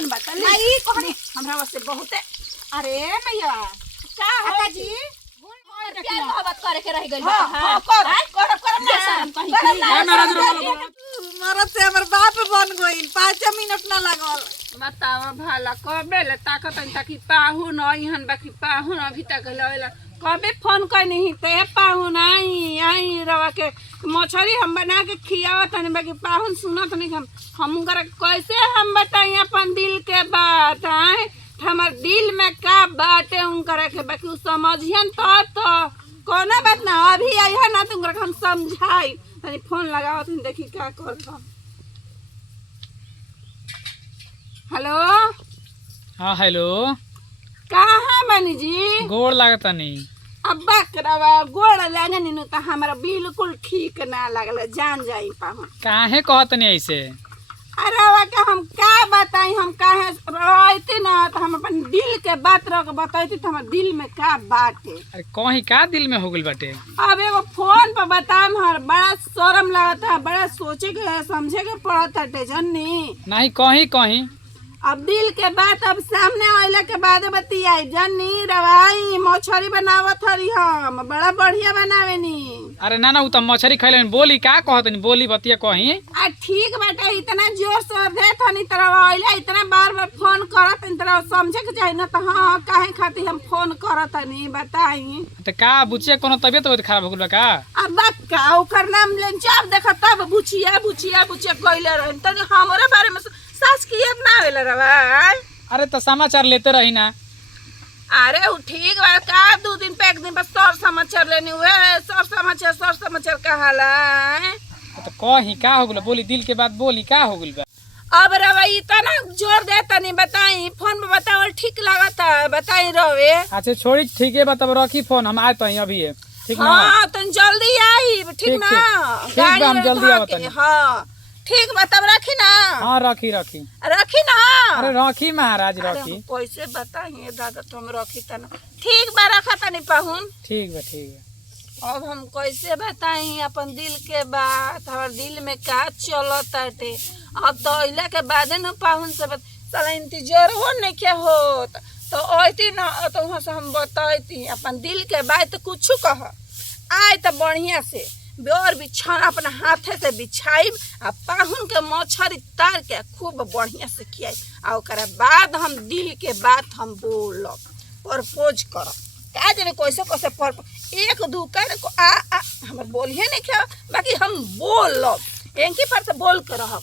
Phone बता नहीं कहनी हमरा वास्ते बहुते। अरे मैया का हो जी क्या मोहब्बत करे के रह गइल बा। हां कर ना शर्म कहीं की मरद से हमर बाप बन गइल 5 मिनट ना लागल। बतावा भाला कबे ले ताकत ताकि पाहु न इहन बाकी पाहु न अभी तक लेला कबे फोन कइनी ही ते पाहु नहीं आई रवा के मछली हम बना के खियावत तनी बाकी पाहुन सुनत नहीं हम कर कैसे हम बताई अपन दिल के बात है हमार दिल में का बात है उनकर के बाकी समझियन तो कोनो बात ना अभी आई है ना तुमकर हम समझाई तनी फोन लगाओ तुम देखी का करत। हेलो हाँ हेलो कहाँ बनी जी गोड़ लागतनी अब्बा करवा गोड़ लागनी नु त हमरा बिल्कुल ठीक ना लागल जान जाई पाहु काहे कहतनी ऐसे। अरे वा के हम का बताई हम काहे रहती ना त हम अपन दिल के बात रख बताई त हमर दिल में का बात है। अरे कहीं का दिल में हो गइल बाटे। अब एगो फोन पर बताम हर बड़ा शर्म लगता बड़ा सोचे के समझे के पड़त है जन्नी नहीं कहीं कहीं अब दिल के बात अब सामने आइला के बाद बतियाई जन्नी रवाई मछली बनावत हरी हम बड़ा बढ़िया बनावेनी। अरे ना ना उ त मछली खैले बोली का कहतनी बोली बतिया कहीं। आ ठीक बाटे इतना जोर से दे थनी तरह आइला इतना बार बार फोन करत इन तरह समझे के चाहिए ना त हां काहे खातिर हम फोन करत नहीं बताई त का बुचिया कोनो तबियत बहुत खराब हो गइल बा का। अब का ओकर नाम लेन चाप देख तब बुचिया बुचिया बुचिया कइले रहन तनी हमरे बारे में सास की याद ना आवेला रवा। अरे त समाचार लेते रही ना। अरे उ ठीक बा का 2 दिन पे 1 दिन बस सर समाचार लेनी हुए सर समाचार कहाला त कहीं का हो गइल बोली दिल के बात बोली का हो गइल बा। अब रवा इतना जोर दे तनी बताई फोन पे बतावल ठीक लागता बताई रवे। अच्छा छोड़ी ठीक है बा तब रखी फोन हम आत हई अभी ठीक ना। हां तन जल्दी आई ठीक ना ठीक बा हम जल्दी आवत हई। हां ठीक बा तब रखी ना। हां रखी ना। अरे रखी महाराज रखी कैसे बताइए दादा तुम रखी तना ठीक बा रखा तनी पाहुन ठीक बा। अब हम कैसे बताई अपन दिल के बात हमार दिल में का चलत बाटे अब तो अइला के बाद न पाहुन से साला इंतजार हो नहीं के होत तो आइती ना तो वहां से हम बताइती अपन दिल के बात कुछ कह आए तो बढ़िया से और बिछाना अपना हाथे से बिछाई आ पाहुन के मछली तार के खूब बढ़िया से खियाई आ ओकरा बाद हम दिल के बात हम बोलब प्रपोज करब का जाने कैसे कैसे पर एक दू कर हमर बोलिए नहीं क्या बाकी हम बोलब एंकी पर से बोल कर रहब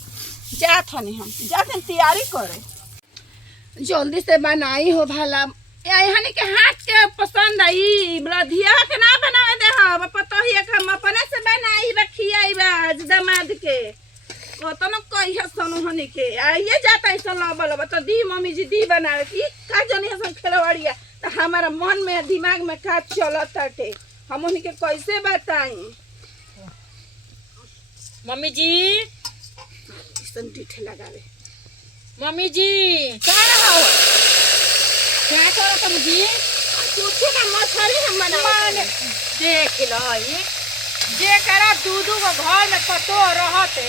जात हनी हम जाते तैयारी करे जल्दी से बनाई हो भाला हनी के हाथ के पसंद आई ब्रधिया के ना बनावे दे हम पता ही हम अपने से बनाई रखियाई बाज दामाद के कतनो कहिया सनु हनी के आइए जाता है सन लब तो दी मम्मी जी दी बनावे की का जनी हम खेलवाड़िया तो हमारा मन में दिमाग में का चलत बाटे हम उन्हीं के कैसे बताई। मम्मी जी सन डीठे लगावे मम्मी जी का हो क्या करो तुम जी कुछ ना मछली हम बनावे देख लो ये जे करा दूधू को घर में पतो रहते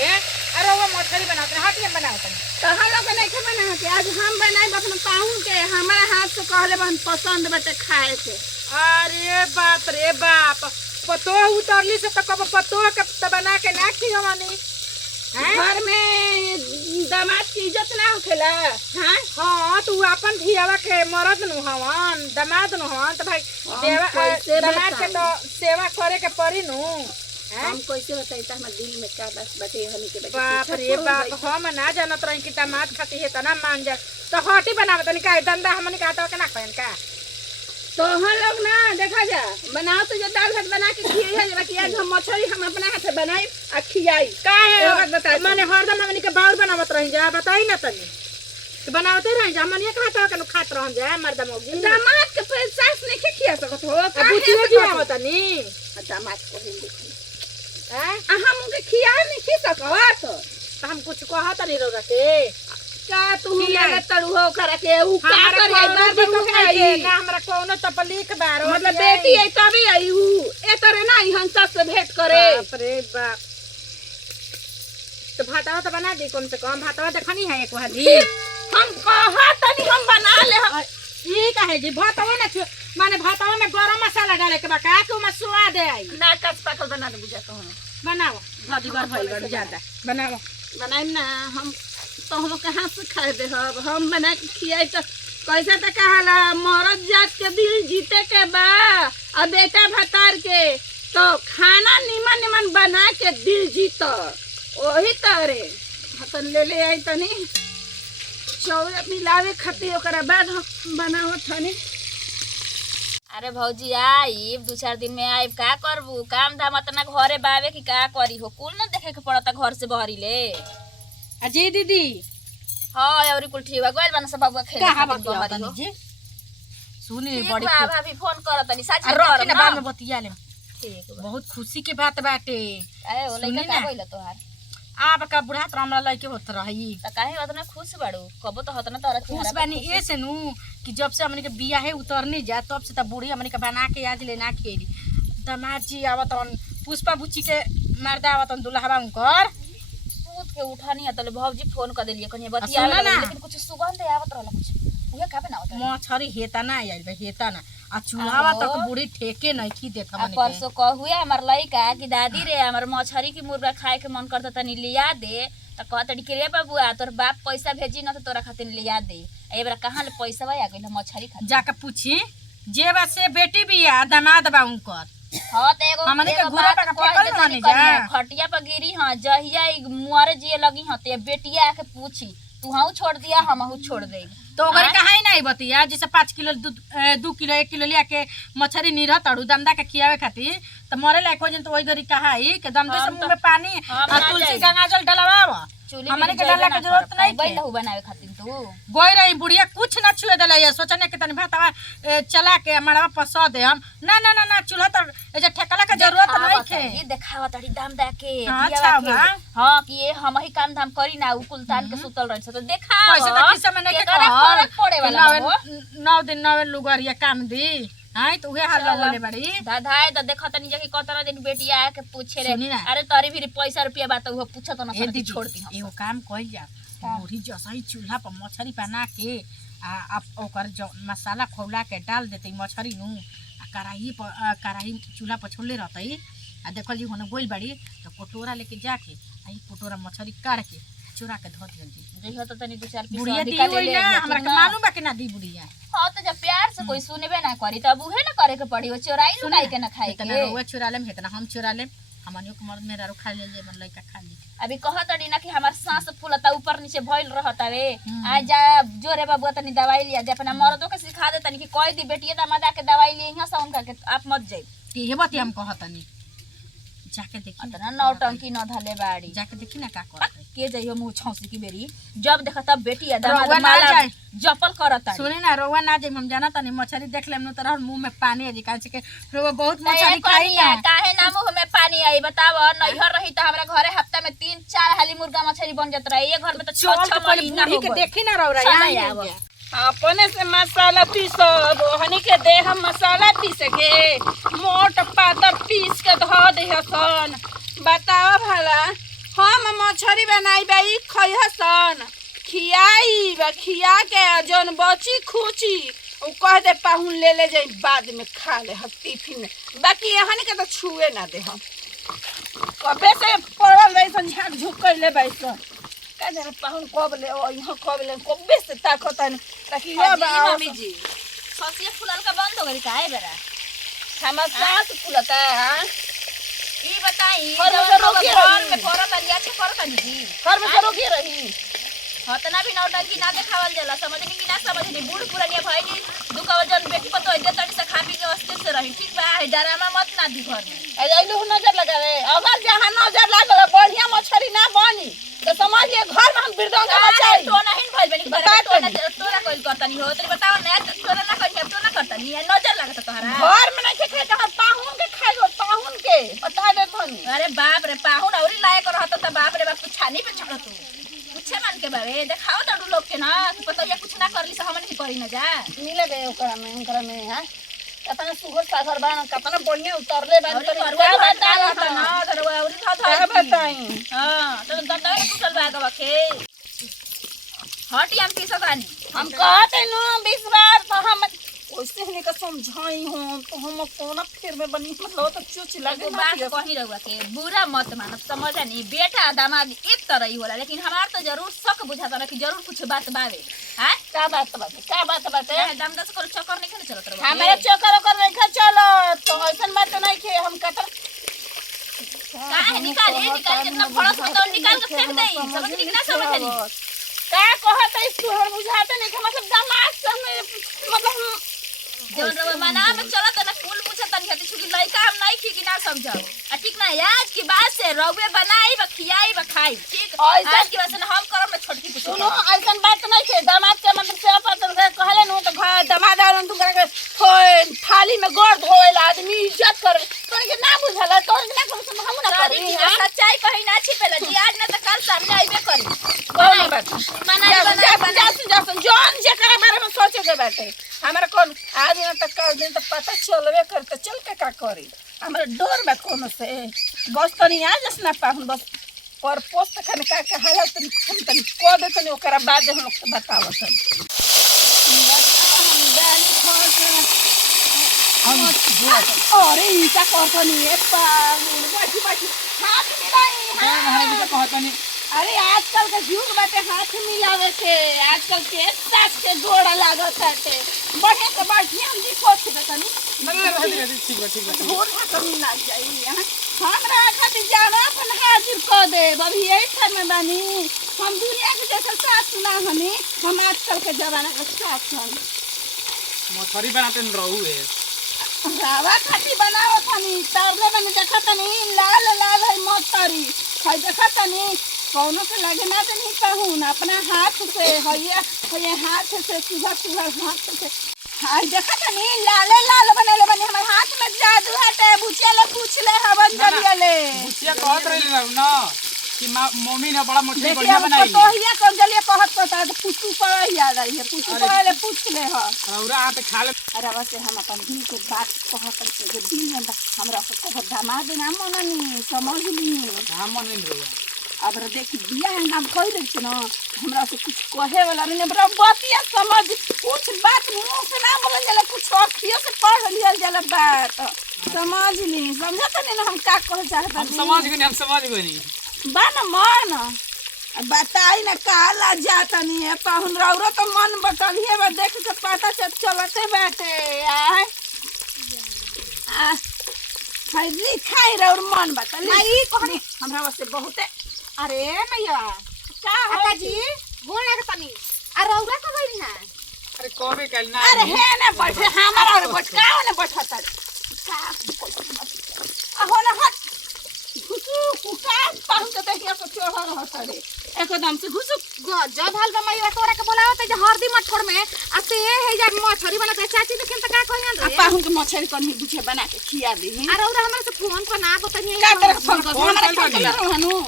अरे वो मछली बनाते हाथ में बनाते कहाँ लोग नहीं के बना के आज हम बनाए अपने पाहुन के हमारा हाथ से कहले बन पसंद बटे खाए के। अरे बाप रे बाप पतो उतरली से तो कब पतो के तो बना के ना खिलवानी घर में दामाद की इज्जत ना होखेला। हाँ तो अपन धियावा के मरद नु हवन दामाद नु हवन तो भाई दामाद के तो सेवा करे के पड़ी नु हम कैसे बताई त हमर दिल में का बस बटे हनी के बाप रे बाप हम ना जानत रही कि दामाद खाती है तना मान जा तो हटी बनावे तनी का धंधा हमन का तो ना कहन का तो हम लोग ना देखा जा बनाओ तो जो दाल भात बना के खियाई है कि आज हम मछली हम अपना हाथ से बनाई आ खियाई का है बात बता माने हरदम हमन के बाउर बनावत रही जा बताई ना तनी तो बनावते रही जा हमन एक हाथ के खात रहन जा मर्दम होगी दामाद के पैसास नहीं खिया सकत हो बुचियो जी आवतनी दामाद को हिंदी हम उनके खिया नहीं खी सकत तो हम कुछ कहत नहीं रोगा के का तू लगे तड़ू हो कर के उ का करे बार बार खाई ना हमरा कोनो तपलीक बारो मतलब बेटी है तभी आई उ ए तरह ना ई हंसा से भेंट करे। बाप रे बाप तो भातवा तो बना दी कम से कम भातवा देखनी है एक वाली हम ई काहे जी भातवा ना माने भातवा में गरम मसाला डाले के बा का के ओमे स्वाद आई ना कच पाकल बना दे बुझा कहूँ बनाओ नदी बर भइल बड़ ज्यादा बनाओ बनाइम ना हम तो हम कहाँ से खाए दे हम बना के खियाई तो कैसे तो कहाला मरद जात के दिल जीते के बा और बेटा भतार के तो खाना निमन निमन बना के दिल जीत वही तरे हतन ले आई तनी चौरा मिलावे खातिर ओकरा बाद हम बनावत हनी। अरे भौजी आइब 2-4 दिन में आइब का करबू काम धाम इतना घरे बावे कि का करी हो कुल ना देखे के पड़ता घर से बहरी ले अजय दीदी हाँ और कुल ठीक बा गोल बना सब बबुआ खेले कहां खातिर बतिया बहरी तनी हो। जी सुनी ठीक बड़ी बा भाभी फोन करत तनी साची रखी कर ना ना बाद में बतिया ले ठीक बा बहुत खुशी के बात बाटे अरे ओ सुनी लइका ना। का कइला तोहार आप का बुढ़ा तो हमरा लइके होत रही त काहे उतना खुश बाड़ू कबो तो हतना तोरा खुश बानी ए से नु कि जब से हमनी के बिया है उतरने जा तब से त बूढ़ी हमनी के बना के आज लेना खेली दामाद जी आवत पुष्पा बुच्ची के मर्दा आवत दुल्हा उनकर सूत के उठानी है तले भौजी फोन कर देलिए कहीं सुना बतिया ना। लेकिन कुछ सुगंध आवत रहला कुछ उहे का बनावत है मछरी हेता ना आइल बा हेता ना आ चूल्हा तक बूढ़ी ठेके नहीं की देत आ हमनी के परसों कहुए हमार लइका कि दादी रे हमार मछरी की मुर्गा खाए के मन करता तनी लिया दे त कहतड़ी कि रे बबुआ तोर बाप पैसा भेजी न त तोरा खातिर लिया दे ए बेरा कहां ले पैसा बा आ गइल मछरी खातिर जाके पूछी जे बा से बेटी बिया दामाद बा उनकर हां त एगो हमनी के एगो घूरा बात पे कह फेकल दे मानी तनी जा। कनिया, खटिया पर गिरी हां जहिया ई मुआरे जिए लगी हां ते बेटिया आके पूछी तू हाउ छोड़ दिया हमहू छोड़ दे तो ओकरे कहाई नहीं बतिया जैसे 5 किलो 2 किलो 1 किलो लिया के मछरी निरह तड़ू दमदा के खियावे खातिर त मरे लायक हो जन तो वही गरी कहाई के दमदे से मुंह में पानी आ तुलसी गंगाजल डलवावा चूल्ही हमने के डालने की जरूरत नहीं बैल है लहू बनावे खातिर तू गोई रही बुढ़िया कुछ ना छुए देला ये सोचने के तनी भातवा चला के मड़वा पसा दे हम ना ना ना ना चूल्हा तो ए जे ठेकला के जरूरत नहीं है ये देखावा तड़ी दाम दे के हाँ, दियावा अच्छा के। बा। हाँ कि ये हम ही काम धाम करी ना उ कुलतान के सुतल रही तो देखा पैसे तो किस समय नहीं के फर्क पड़े वाला हो 9 दिन 9 लुगरिया काम दी हां तो उहे हाल लगले बड़ी दादाए तो देखत नहीं जे कि कतरा दिन बेटिया आके पूछे रे सुनी ना। अरे तोरी भी पैसा रुपया बात वो पूछत ना ए सर दीदी छोड़ दी हम एगो काम कइल जा बूढ़ी जसई चूल्हा पर मछली बना के आ ओकर जो मसाला खौला के डाल देते मछली नु आ कढ़ाई चूल्हा पर छोड़ले रहतई आ देखल जी होने गोइल बड़ी तो कटोरा लेके जाके आ ई कटोरा मछली काट के चुरा के धो दियल जी जइहो तो तनी 2-4 पीस बुढ़िया दी अधिका ले होई ले ना हमरा के मालूम बा कि ना दी बुढ़िया हां तो जब प्यार से कोई सुनबे ना करी तब उहे ना करे के पड़ी वो चोराई लुकाई के ना खाए इतना के रोवा चुरा लेम इतना हम चुरा लेम हमनियो के मर्द मेरा रो खा ले जे मन लइका खा ली अभी कहत अड़ी ना कि हमार सांस फूलता ऊपर नीचे भइल रहत हवे आ जा जोरे बाबू तनी दवाई लिया दे अपना मर्दों के सिखा दे तनी कि कोई दी बेटिया दामाद के दवाई लिए यहां से उनका के आप मत जाई कि हे बात हम कहतनी जाके देखी अतना नौटंकी न धले बाड़ी जाके देखी ना का करत के जाइयो मुंह छौसी की बेरी जब देखा तब बेटिया रउआ दामाद ना माला जाए। जपल करत सुनी ना रोवा ना जे हम जाना तनी मछली देख लेम न तरह मुंह में पानी आ जी काहे के रोवा बहुत मछली खाई ना काहे ना मुंह में पानी आई बताव नैहर रही त हमरा घरे हफ्ता में 3-4 हाली मुर्गा मछली बन जात रहे ये घर में तो 6-6 महीना हो के गइल। देखी ना रौरा चला यहाँ आवा। अपने से मसाला पीसब हनी के दे हम मसाला पीस के मोट पातर पीस के धो देहसन बताओ भला हम मछली बनाई बाई खइहसन खिया के जौन बची खुची उ कह दे पाहुन ले जाई बाद में खा ले हम टिफिन में बाकी हनी के तो छुए ना दे हम कबे से पड़ल रही झाक झुक कैले बैसन का जाने पाहुन कब ले ओ यहाँ कब ले कबे से ताकतन ताकि ये मम्मी जी ससिया फुलाल का बंद हो गई काहे बेरा हमर सांस फूलता है ई बताई घर में जब रोके घर रही। में करत लिया के करत नहीं जी घर में तो रोके रही हतना भी नौटंकी ना देखावल जाला समझनी कि ना समझनी बूढ़ पुरानिया भइली दुकावा जन बेटी पतो दे तड़ी से खा पी के अस्थिर से रही ठीक बा है डरामा मत ना दी घर में अइलू नजर लगावे अगर जहां नजर लागल बढ़िया मछली ना बनी तो समझिए घर में हम बिरदंग बचाई तो नहीं भइल बनी बता तोरा कोई करतनी हो तेरे बताओ ना तोरा ना कहीं तो ना करतनी नजर लागत तोहरा घर में नहीं खाए जहां पाहुन के खाए पाहुन के बता दे तनी अरे बाप रे पाहुन औरी लायक रहत त बाप रे बाप तू छानी पे चढ़ तू पूछे मान के बाबे देखाओ त लोग के ना तू पता या कुछ ना करली से हमन नहीं करी ना जा मिले बे ओकरा में हां कतना सुगर सागर बान कतना बढ़िया उतरले बान औरी मरुआ बता रहत ना धरवा औरी था क्या बताई हां तो दंदा कुशल बाग बखे हटी हम पीसत आनी हम कहते नु 20 बार हम ओइसे हने का समझाई हो तो हम कोना फेर में बनी मतलब तो चुच लगे एगो बात कही रहुआ के बुरा मत मानब समझा नहीं बेटा दामाद एक तरह ही होला लेकिन हमार तो जरूर शक बुझाता ना कि जरूर कुछ बात बावे हां का बात बाटे दम दस करो चक्कर नहीं चलत रहुआ हमारे चक्कर ओकर नहीं खा चलो तो ऐसन बात नहीं खे हम कतर काहे निकाल कितना फड़स में तो निकाल के फेंक देई समझ नहीं ना समझ नहीं का कहत है तू हम बुझाते नहीं मतलब दामाद सब मतलब जवन रवा मना में चलत ना फूल पूछत नहीं हती क्योंकि लइका हम नहीं की कि ना समझाओ आ ठीक ना आज की बात से रवे बनाई ब खियाई ब खाई ठीक आज की बात से हम करम में छोटकी पूछ सुनो ऐसन बात नहीं खे दामाद के मतलब से पता कहले न तो घर दामाद आलन तू के थाली में गोड़ धोएला आदमी इज्जत कर तो के ना बुझला तो के ना कम हम ना करी सच्चाई कहीं ना छिपेला जी आज ना तो कल सामने आइबे करी कोई बात मना जौन जेकरा बारे में सोचे के बाटे हमारा कौन आज न तक कल दिन तो पता चलवे करते चल के का करी हमारा डर बा कोनो से बस तनी आ जस ना पाहुन बस पर पोस्ट खाने का हालत तनी हम तनी को दे तनी ओकरा बाद हम लोग से बतावत अरे इनका करतनी ए पाहुन बाकी हाथ मिलाई कहतनी अरे आजकल के युग बाटे हाथ मिलावे के आजकल के सास के जोड़ा लागत बाटे बढ़िया से बढ़िया हम जी कोच देतनी ठीक बा भोर हाथ मिला जाई हमरा खातिर जाना अपन हाजिर कर दे अभी यही टाइम में बानी हम दुनिया के जैसा सास ना हनी हम आजकल के जमाना के सास हन मछरी बनाते न रहू है रावा खातिर बनावत हनी तरले में देखत हनी लाल लाल है मछरी है देखत हनी कौनो के लगे ना तो नहीं कहूँ ना अपना हाथ से है हाथ से सीधा हाथ से हाँ देखा था नहीं लाले लाल बनेले बने हमारे हाथ में जादू हटे बुचिया ले पूछ ले हवन जरिया ले बुचिया कहत रही ना कि मम्मी ने बड़ा मछली देखिए बढ़िया हम बनाई तो हिया कर जलिए कहत पता तो पुछू पर याद आई है पुछू पहले पूछ ले ह रौरा आते खा ले अरे वैसे हम अपन दिल के बात कहत के जो दिल में हमरा से कहत दामाद ना मननी समझ ली हां मन नहीं रहुआ अब देख बिया है नाम कह दे छ ना हमरा से कुछ कहे वाला नहीं हमरा बतिया समझ कुछ बात मुंह से ना बोलल जाला कुछ अखियों से पढ़ लियल जाला बात समझ ली समझत नहीं ना हम का कह चाहत हम समझ गए नहीं बा ना मन बताई ना काला जाता नहीं है पाहुन रौरो तो मन बटलिए बा देख के पता चलते बाटे आय खैली खाई रौर मन बटली नहीं कहनी हमरा वास्ते बहुते अरे मैया का काका जी गोड़ लगे तनी आ रौरा का गइल है अरे कबे कल ना अरे हे ना बैठे हमारा और बैठकाओ ना बैठता का हो ना हट घुसु कुका पाहुन के देखिए तो चोर रहता रे एकदम से घुसु गजब हाल बा मैया तोरा के बोलावत जे हरदी मत छोड़ में आ ते हे जा मछरी वाला चाची देखेन त का कहन रे पाहुन के मछली कनी बुझे बना के खिया दी आ रौरा हमरा से फोन पर ना बतानी का तरह फोन कर हमरा फोन कर रहनु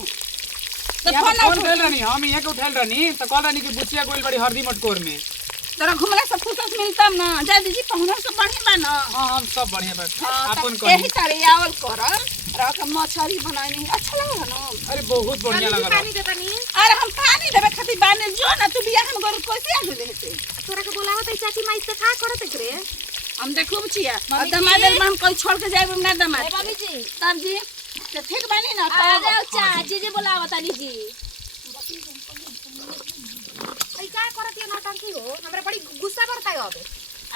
तो फोन कर रही हम ये के उठाल रही तो कहल रही कि बुचिया गोइल बड़ी हरदी मटकोर में तोरा घुमला सब फुर्सत मिलता ना जा दीजिए पहुना सब बढ़िया बा ना हां हम सब बढ़िया बा अपन को यही तारे आवल कर रख मछली बनानी अच्छा लगा ना अरे बहुत बढ़िया लगा पानी दे तनी अरे हम पानी देबे खातिर बाने जो ना तू बियाह में गोर कैसे आ गेले से तोरा के बोलावत चाची माई से का करत रे हम देखो बचिया और दमाद में हम कोई छोड़ के जाए ना दमाद मम्मी जी तब जी तो ठीक बानी ना आ जाओ चाची जी बुलावत आनी जी ई का करत ये नौटंकी हो हमरा बड़ी गुस्सा करता है अब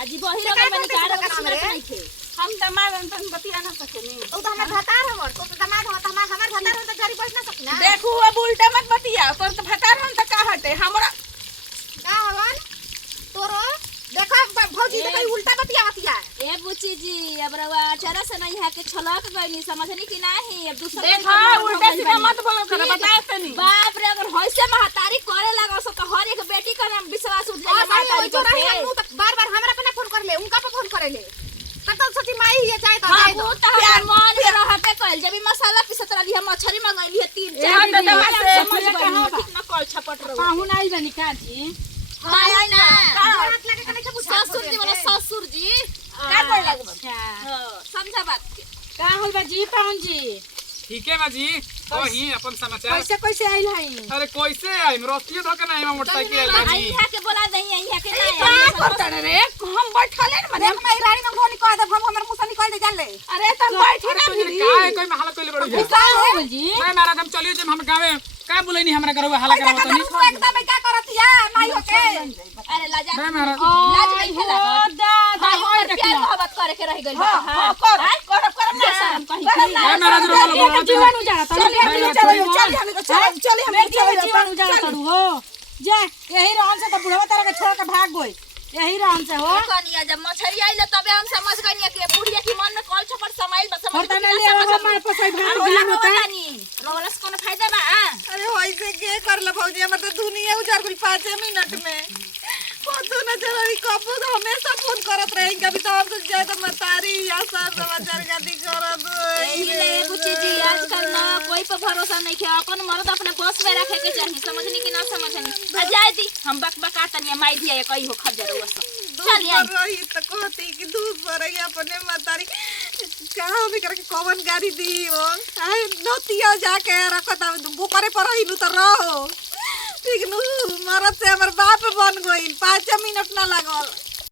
आजी बही रहा मैंने कार का सुनत नहीं थे हम दमाद अंतन बतिया ना सकेनी ओ तो हमरा भतार हमर तो दमाद हो त हमर भतार हो त गरीब बच ना सकना देखू अब उल्टा मत बतिया तोर तो भतार हम त का हटे हमरा का हवन तोरो देखो भौजी तो कहीं उल्टा बतिया ए बुची जी अब रवा अचारा से नहीं है के छलक गईनी समझनी कि नहीं अब दूसरा देखा उल्टा सीधा मत बोलो कर बता तनी बाप रे अगर होइसे महतारी करे लगा सो तो हर एक बेटी का विश्वास उठ और जाएगा सही महतारी हो जो पे रही हम तो बार-बार हमरा पे ना फोन कर ले उनका पे फोन करे ले तब तो सच्ची माई ये चाहे तो हां जाए वो दो तो हमार मन में रहते कल जब मसाला पीसत रही हम मछली मंगैली है 3-4 यहाँ तो दवा से समझ कहाँ गई बा? कितना कल छपट रहो पाहुन आई बनी का जी हां आई ना हाथ लगे कने के पूछा ससुर जी बोला ससुर जी का कोई लगबो हां समझा बात के का होल बा जी पाहुन जी ठीक है बाजी वही अपन समाचार कैसे आइल हई अरे कैसे आई रस्तियो धके नहीं मोटरसाइकिल आइल आई बाजी है के बोला नहीं आई है के नहीं का करता रे हम बैठले न देख मैं रानी में घोनी कह दे हम हमर मुसा निकाल दे जाले अरे तुम बैठी ना तो का कोई में हाला कइले बड़ू जा का हो जी मैं महाराज हम चलियो जे हम गावे का बोलैनी हमरा करवा हाला करावत देखा नहीं तू एकदम क्या करतिया माई होके अरे लाजा मैं महाराज लाज नहीं खेला दादा भाई और प्यार मोहब्बत करे के रह गइल बा हां कर ना शर्म कहीं मैं महाराज रो बोलो जीवन उजाड़ा तड़ू चल हम जीवन उजाड़ा तड़ू हो जा यही रहन से तो बुढ़वा तारा के छोड़ के भाग गई यही रहन से हो कनिया जब मछरी आइल तबे हम समझ गइनी कि बुढ़िया की मन में कॉल छपड़ समाइल बस समझ होता ना ले हमारे पास भाग गई होता रोलस कोनो फायदा बा अरे वैसे के कर ले भौजी हमर तो दुनिया उजार गई 5 मिनट में फोन न चलावी कबू तो हमेशा फोन करत रहे कभी तो हम तो जाए तो मतारी या सब समाचार गादी करत ले कुछ जी आजकल ना कोई पर भरोसा नहीं है अपन मर्द अपने बस में रखे के चाहिए समझनी कि ना समझनी आ जाए दी हम बकबका तनिया माई दिया कई हो खजर हुआ चल आई रही तो कहती कि दूध पर अपने मतारी कहाँ भी करके कौन गाड़ी दी हो नोतिया जाके रखता बुकरे पर ही नु तो रहो ठीक नु मरद से हमर बाप बन गइल 5 मिनट ना लागल